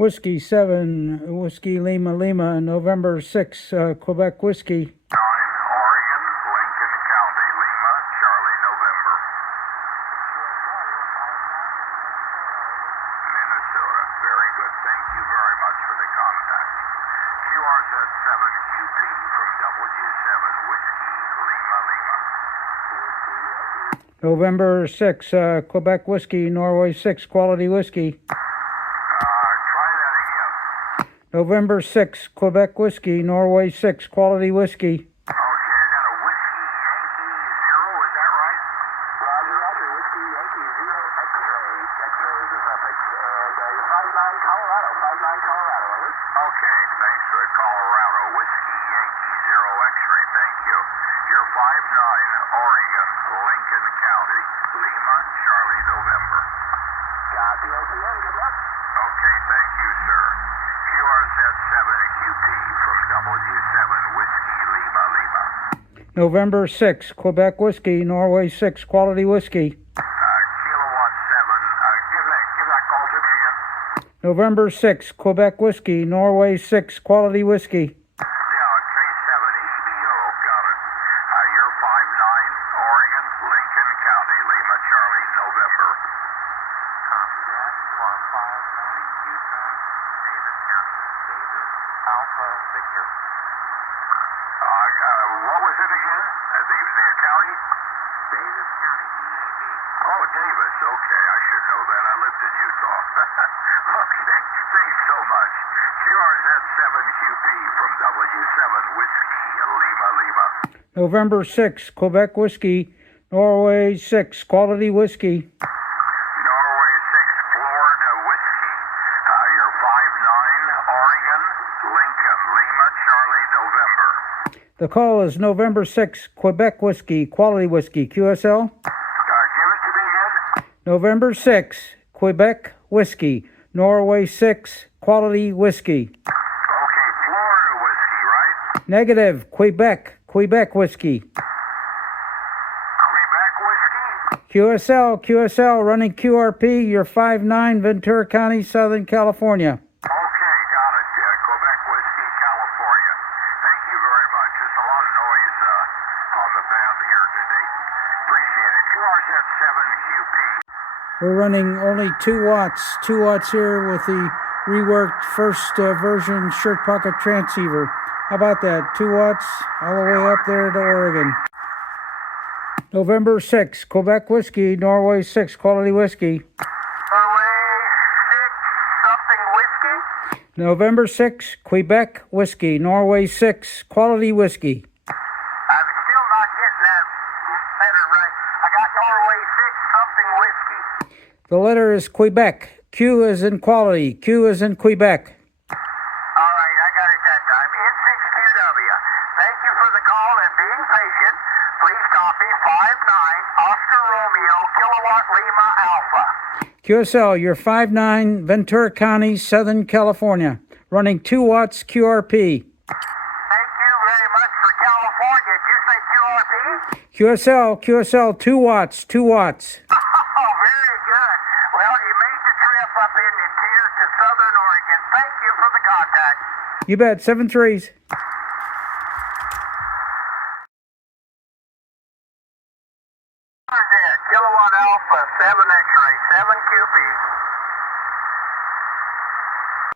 Whiskey 7, Whiskey Lima Lima, November 6, Quebec Whiskey. 9, Oregon, Lincoln County, Lima, Charlie, November. Minnesota, very good, thank you very much for the contact. QRZ7QP from W7, Whiskey Lima Lima. November 6, Quebec Whiskey, Norway 6, Quality Whiskey. Try that again. November 6, Quebec Whiskey, Norway 6, Quality Whiskey. Okay, I got a Whiskey Yankee 0, is that right? Roger, Roger, Whiskey Yankee 0, X-ray. X-ray is the suffix, and you're 59 Colorado, 59 Colorado, over. Okay, thanks for the Colorado. Whiskey Yankee 0 X-ray, thank you. You're 59 Oregon, Lincoln County, Lima, Charlie, November. Copy, OCN, good luck. Okay, thank you, sir. QRZ7QP from W7, Whiskey Lima Lima. November 6, Quebec Whiskey, Norway 6, Quality Whiskey. Kilowatt 7, give that call to me again. November 6, Quebec Whiskey, Norway 6, Quality Whiskey. Yeah, K7EBO, got it. You're 59 Oregon, Lincoln County, Lima, Charlie, November. Copy that. You are 59 Utah, David County, David Alpha Victor. What was it again? The county? Davis County, DAB. Oh, Davis. Okay, I should know that. I lived in Utah. Okay, thanks so much. QRZ7QP from W7, Whiskey Lima Lima. November 6, Quebec Whiskey, Norway 6, Quality Whiskey. Norway 6, Florida Whiskey. You're 59 Oregon, Lincoln, Lima, Charlie, November. The call is November 6, Quebec Whiskey, Quality Whiskey, QSL. Give it to me again. November 6, Quebec Whiskey, Norway 6, Quality Whiskey. Okay, Florida whiskey, right? Negative, Quebec Whiskey. Quebec whiskey? QSL, running QRP, you're 59, Ventura County, Southern California. Okay, got it. Quebec whiskey, California. Thank you very much. Just a lot of noise on the band here today. Appreciate it. QRZ7QP. We're running only 2 watts here with the reworked first version Shirt Pocket Transceiver. How about that? 2 watts all the way up there to Oregon. November 6, Quebec Whiskey, Norway 6, Quality Whiskey. Norway 6, something whiskey? November 6, Quebec Whiskey, Norway 6, Quality Whiskey. I'm still not getting that letter right. I got Norway 6, something whiskey. The letter is Quebec. Q is in quality. Q is in Quebec. All right, I got it that time. N6QW. Thank you for the call and being patient. Please copy 59 Oscar Romeo Kilowatt Lima Alpha. QSL, you're 59, Ventura County, Southern California. Running 2 watts QRP. Thank you very much for California. Did you say QRP? QSL, 2 watts, 2 watts. Oh, very good. Well, you made the trip up in the tier to Southern Oregon. Thank you for the contact. You bet, 7 threes. Kilowatt Alpha 7 X-ray 7QP.